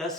10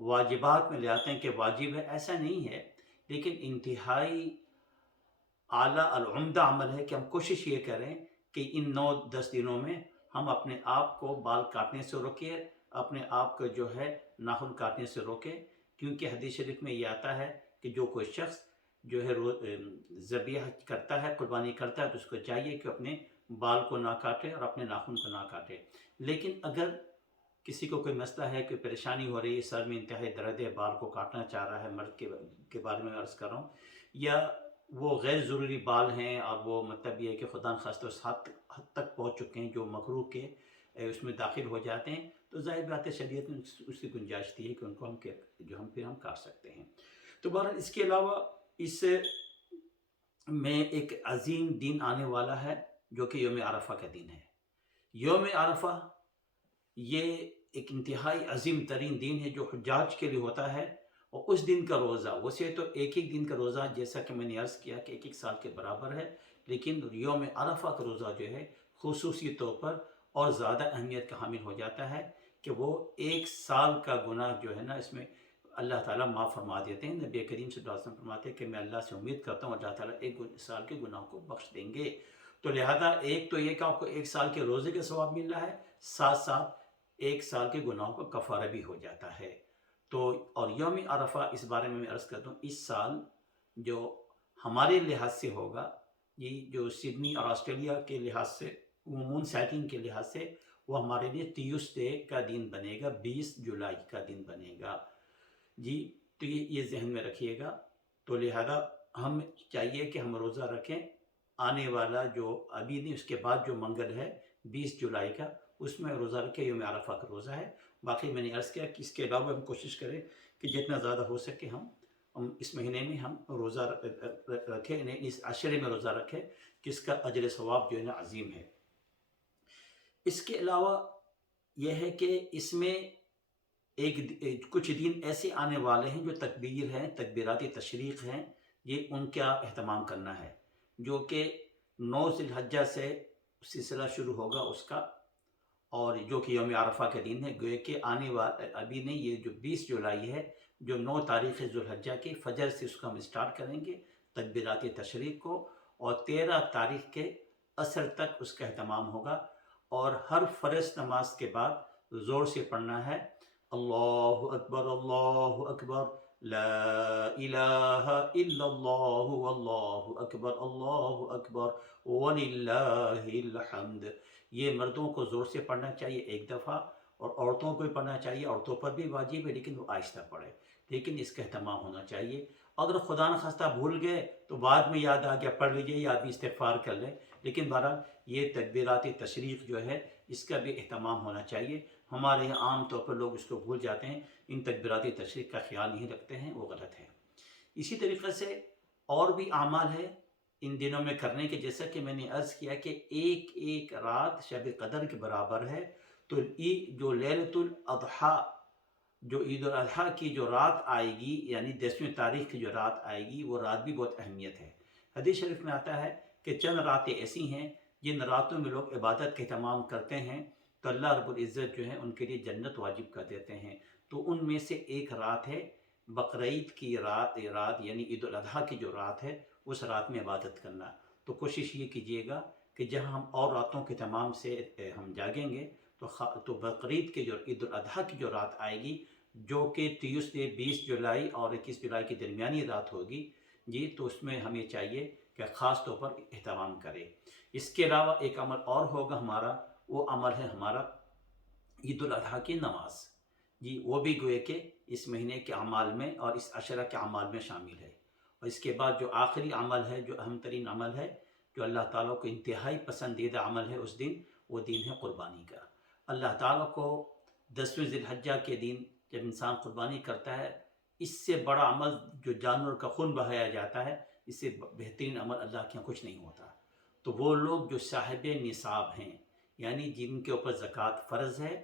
واجبات میں لے آتے ہیں کہ واجب ہے، ایسا نہیں ہے، لیکن انتہائی اعلیٰ العمدہ عمل ہے کہ ہم کوشش یہ کریں کہ ان 9-10 دنوں میں ہم اپنے آپ کو بال کاٹنے سے روکیں، اپنے آپ کو جو ہے ناخن کاٹنے سے روکیں، کیونکہ حدیث شریف میں یہ آتا ہے کہ جو کوئی شخص جو ہے ذبیحہ کرتا ہے، قربانی کرتا ہے، تو اس کو چاہیے کہ اپنے بال کو نہ کاٹے اور اپنے ناخن کو نہ کاٹے۔ لیکن اگر کسی کو کوئی مسئلہ ہے، کوئی پریشانی ہو رہی ہے، سر میں انتہائی درد ہے، بال کو کاٹنا چاہ رہا ہے، مرد کے بارے میں عرض کر رہا ہوں، یا وہ غیر ضروری بال ہیں اور وہ مطلب یہ ہے کہ خدا نخواستہ اس حد تک پہنچ چکے ہیں جو مکروہ کے اس میں داخل ہو جاتے ہیں، تو ظاہر بات ہے شریعت میں اس کی گنجائش تھی ہے کہ ان کو ہم کاٹ سکتے ہیں۔ تو بہرحال اس کے علاوہ اس میں ایک عظیم دن آنے والا ہے جو کہ یوم عرفہ کا دن ہے۔ یوم عرفہ یہ ایک انتہائی عظیم ترین دن ہے جو حجاج کے لیے ہوتا ہے، اور اس دن کا روزہ ویسے تو ایک دن کا روزہ جیسا کہ میں نے عرض کیا کہ ایک سال کے برابر ہے، لیکن یوم عرفہ کا روزہ جو ہے خصوصی طور پر اور زیادہ اہمیت کا حامل ہو جاتا ہے کہ وہ 1 سال کا گناہ جو ہے نا اس میں اللہ تعالیٰ معاف فرما دیتے ہیں۔ نبی کریم صلی اللہ علیہ وسلم فرماتے ہیں کہ میں اللہ سے امید کرتا ہوں اللہ تعالیٰ 1 سال کے گناہ کو بخش دیں گے۔ تو لہذا ایک تو یہ کہ آپ کو 1 سال کے روزے کا ثواب مل رہا ہے، ساتھ ساتھ 1 سال کے گناہوں کا کفارہ بھی ہو جاتا ہے۔ تو اور یوم عرفہ اس بارے میں عرض کرتا ہوں، اس سال جو ہمارے لحاظ سے ہوگا، یہ جو سڈنی اور آسٹریلیا کے لحاظ سے مون سائٹنگ کے لحاظ سے وہ ہمارے لیے ٹیوزڈے کا دن بنے گا، 20 جولائی کا دن بنے گا جی۔ تو یہ ذہن میں رکھیے گا۔ تو لہذا ہم چاہیے کہ ہم روزہ رکھیں، آنے والا جو ابھی نہیں اس کے بعد جو منگل ہے 20 جولائی کا، اس میں روزہ رکھے، یوم عرفہ کا روزہ ہے۔ باقی میں نے عرض کیا کہ اس کے علاوہ ہم کوشش کریں کہ جتنا زیادہ ہو سکے ہم اس مہینے میں ہم روزہ رکھیں، اس عشرے میں روزہ رکھیں، جس کا اجر ثواب جو ہے نا عظیم ہے۔ اس کے علاوہ یہ ہے کہ اس میں کچھ دن ایسے آنے والے ہیں جو تکبیر ہیں، تکبیرات تشریق ہیں، یہ ان کا اہتمام کرنا ہے، جو کہ 9 ذی الحجہ سے سلسلہ شروع ہوگا اس کا، اور جو کہ یوم عرفہ کا دن ہے، گویا کہ آنے والا ابھی نہیں، یہ جو 20 جولائی ہے، جو 9 تاریخ ذی الحجہ کی فجر سے اس کو ہم اسٹارٹ کریں گے تکبیرات تشریق کو، اور 13 تاریخ کے عصر تک اس کا اہتمام ہوگا، اور ہر فرض نماز کے بعد زور سے پڑھنا ہے اللہ اکبر لا الہ الا اللہ واللہ اکبر وللہ الحمد۔ یہ مردوں کو زور سے پڑھنا چاہیے 1 دفعہ، اور عورتوں کو بھی پڑھنا چاہیے، عورتوں پر بھی واجب ہے لیکن وہ آہستہ پڑھے، لیکن اس کا اہتمام ہونا چاہیے۔ اگر خدا نخواستہ بھول گئے تو بعد میں یاد آ گیا پڑھ لیجئے یا بھی استغفار کر لیں، لیکن بہرحال یہ تکبیرات تشریق جو ہے اس کا بھی اہتمام ہونا چاہیے۔ ہمارے یہاں عام طور پر لوگ اس کو بھول جاتے ہیں، ان تکبیرات تشریق کا خیال نہیں رکھتے ہیں، وہ غلط ہے۔ اسی طریقے سے اور بھی اعمال ہے ان دنوں میں کرنے کے، جیسا کہ میں نے عرض کیا کہ ایک رات شب قدر کے برابر ہے، تو جو لیلۃ الاضحیٰ، جو عید الاضحیٰ کی جو رات آئے گی، یعنی 10ویں تاریخ کی جو رات آئے گی، وہ رات بھی بہت اہمیت ہے۔ حدیث شریف میں آتا ہے کہ چند راتیں ایسی ہیں جن راتوں میں لوگ عبادت کا اہتمام کرتے ہیں تو اللہ رب العزت جو ہے ان کے لیے جنت واجب کر دیتے ہیں۔ تو ان میں سے ایک رات ہے بقرعید کی رات یعنی عید الاضحیٰ کی جو رات ہے، اس رات میں عبادت کرنا۔ تو کوشش یہ کیجیے گا کہ جہاں ہم اور راتوں کے تمام سے ہم جاگیں گے، تو بقرعید کے جو عید الاضحیٰ کی جو رات آئے گی، جو کہ ٹیوزڈے 20 جولائی اور 21 جولائی کی درمیانی رات ہوگی جی، تو اس میں ہمیں چاہیے کہ خاص طور پر اہتمام کرے۔ اس کے علاوہ ایک عمل اور ہوگا ہمارا، وہ عمل ہے ہمارا عید الاضحیٰ کی نماز جی، وہ بھی گوئے کہ اس مہینے کے اعمال میں اور اس عشرہ کے اعمال میں شامل ہے۔ اور اس کے بعد جو آخری عمل ہے، جو اہم ترین عمل ہے، جو اللہ تعالیٰ کو انتہائی پسندیدہ عمل ہے اس دن، وہ دن ہے قربانی کا۔ اللہ تعالیٰ کو 10ویں ذی الحجہ کے دن جب انسان قربانی کرتا ہے، اس سے بڑا عمل جو جانور کا خون بہایا جاتا ہے، اس سے بہترین عمل اللہ کے یہاں کچھ نہیں ہوتا۔ تو وہ لوگ جو صاحب نصاب ہیں، یعنی جن کے اوپر زکوٰۃ فرض ہے،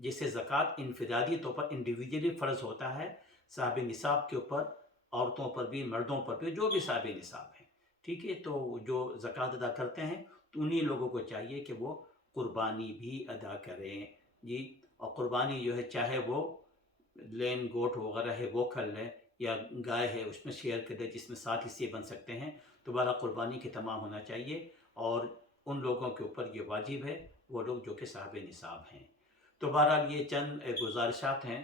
جیسے زکوٰۃ انفرادی طور پر انڈیویجولی فرض ہوتا ہے، صاحب نصاب کے اوپر عورتوں پر بھی، مردوں پر بھی، جو بھی صاحب نصاب ہیں، ٹھیک ہے، تو جو زکوٰۃ ادا کرتے ہیں تو انہی لوگوں کو چاہیے کہ وہ قربانی بھی ادا کریں جی۔ اور قربانی جو ہے چاہے وہ لین گوٹ وغیرہ ہے وہ کر لیں، یا گائے ہے اس میں شیئر کر دیں جس میں 7 حصے بن سکتے ہیں، تو بہرحال قربانی کے تمام ہونا چاہیے، اور ان لوگوں کے اوپر یہ واجب ہے، وہ لوگ جو کہ صاحب نصاب ہیں۔ تو بہرحال یہ چند گزارشات ہیں،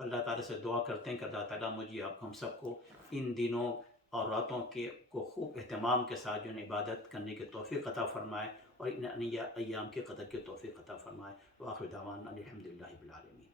اللہ تعالیٰ سے دعا کرتے ہیں کہ اللہ تعالیٰ مجھے آپ ہم سب کو ان دنوں اور راتوں کے کو خوب اہتمام کے ساتھ جو ہے عبادت کرنے کی توفیق عطا فرمائے، اور ان ایام کے قدر کی توفیق عطا فرمائے۔ وآخر دعوانا الحمدللہ رب العالمین۔